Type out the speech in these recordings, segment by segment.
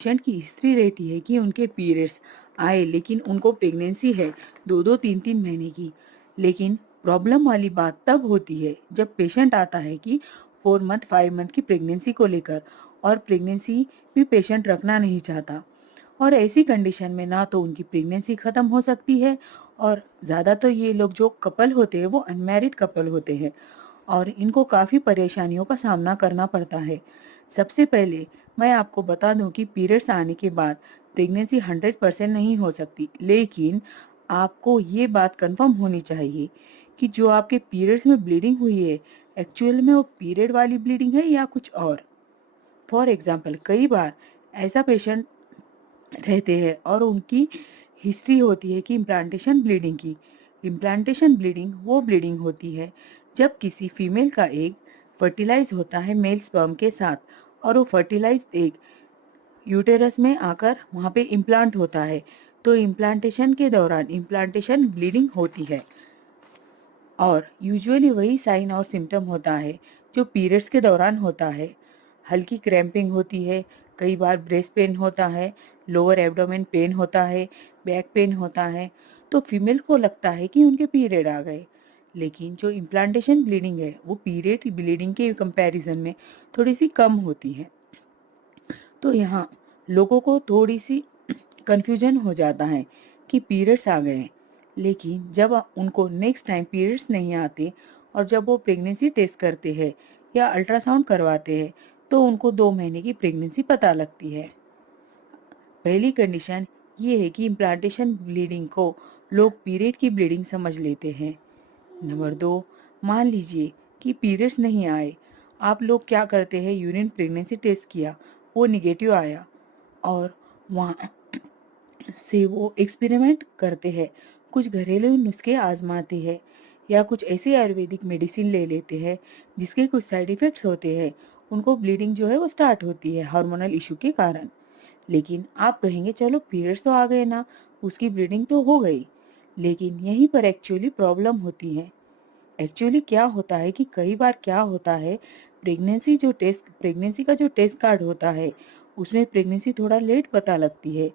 Patient की history रहती है कि उनके पीरियड्स आए लेकिन उनको प्रेगनेंसी है 2-2 3-3 महीने की। लेकिन प्रॉब्लम वाली बात तब होती है जब पेशेंट आता है कि 4 मंथ 5 मंथ की प्रेगनेंसी को लेकर, और प्रेगनेंसी भी पेशेंट रखना नहीं चाहता। और ऐसी कंडीशन में ना तो उनकी प्रेगनेंसी ख़त्म हो सकती है, और ज़्यादा तो ये लोग जो कपल होते हैं वो अनमैरिड कपल होते हैं, और इनको काफ़ी परेशानियों का सामना करना पड़ता है। सबसे पहले मैं आपको बता दूं कि पीरियड्स आने के बाद प्रेगनेंसी 100% नहीं हो सकती, लेकिन आपको ये बात कंफर्म होनी चाहिए कि जो आपके पीरियड्स में ब्लीडिंग हुई है, एक्चुअल में वो पीरियड वाली ब्लीडिंग है या कुछ और। फॉर एग्जाम्पल, कई बार ऐसा पेशेंट रहते हैं और उनकी हिस्ट्री होती है कि इम्प्लांटेशन ब्लीडिंग की। इम्प्लांटेशन ब्लीडिंग वो ब्लीडिंग होती है जब किसी फीमेल का एग फर्टिलाइज होता है मेल स्पर्म के साथ, और वो फर्टिलाइज एग यूटेरस में आकर वहाँ पे इम्प्लांट होता है। तो इम्प्लांटेशन के दौरान इम्प्लांटेशन ब्लीडिंग होती है, और यूजुअली वही साइन और सिम्टम होता है जो पीरियड्स के दौरान होता है। हल्की क्रैम्पिंग होती है, कई बार ब्रेस्ट पेन होता है, लोअर एब्डोमेन पेन होता है, बैक पेन होता है। तो फीमेल को लगता है कि उनके पीरियड आ गए, लेकिन जो इम्प्लांटेशन ब्लीडिंग है वो पीरियड ब्लीडिंग के कंपैरिजन में थोड़ी सी कम होती है। तो यहाँ लोगों को थोड़ी सी कन्फ्यूजन हो जाता है कि पीरियड्स आ गए, लेकिन जब उनको नेक्स्ट टाइम पीरियड्स नहीं आते और जब वो प्रेगनेंसी टेस्ट करते हैं या अल्ट्रासाउंड करवाते हैं, तो उनको 2 महीने की प्रेगनेंसी पता लगती है। पहली कंडीशन ये है कि इम्प्लांटेशन ब्लीडिंग को लोग पीरियड की ब्लीडिंग समझ लेते हैं। नंबर 2, मान लीजिए कि पीरियड्स नहीं आए, आप लोग क्या करते हैं, यूरिन प्रेगनेंसी टेस्ट किया, वो निगेटिव आया, और वहाँ से वो एक्सपेरिमेंट करते हैं, कुछ घरेलू नुस्खे आजमाते हैं, या कुछ ऐसी आयुर्वेदिक मेडिसिन ले लेते हैं जिसके कुछ साइड इफ़ेक्ट्स होते हैं। उनको ब्लीडिंग जो है वो स्टार्ट होती है हार्मोनल इशू के कारण। लेकिन आप कहेंगे चलो पीरियड्स तो आ गए ना, उसकी ब्लीडिंग तो हो गई। लेकिन यहीं पर एक्चुअली प्रॉब्लम होती है। एक्चुअली क्या होता है कि कई बार क्या होता है, प्रेगनेंसी का जो टेस्ट कार्ड होता है उसमें प्रेगनेंसी थोड़ा लेट पता लगती है।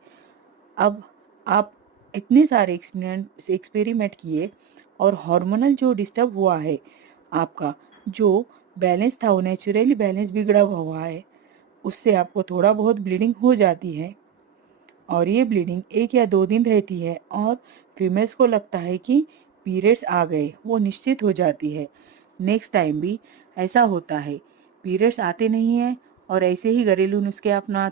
अब आप इतने सारे एक्सपेरिमेंट किए, और हार्मोनल जो डिस्टर्ब हुआ है आपका, जो बैलेंस था वो नेचुरली बैलेंस बिगड़ा हुआ है, उससे आपको थोड़ा बहुत ब्लीडिंग हो जाती है, और ये ब्लीडिंग 1 या 2 दिन रहती है, और फीमेल्स को लगता है कि पीरियड्स आ गए, वो निश्चित हो जाती है। नेक्स्ट टाइम भी ऐसा होता है, पीरियड्स आते नहीं हैं और ऐसे ही घरेलू नुस्खे अपना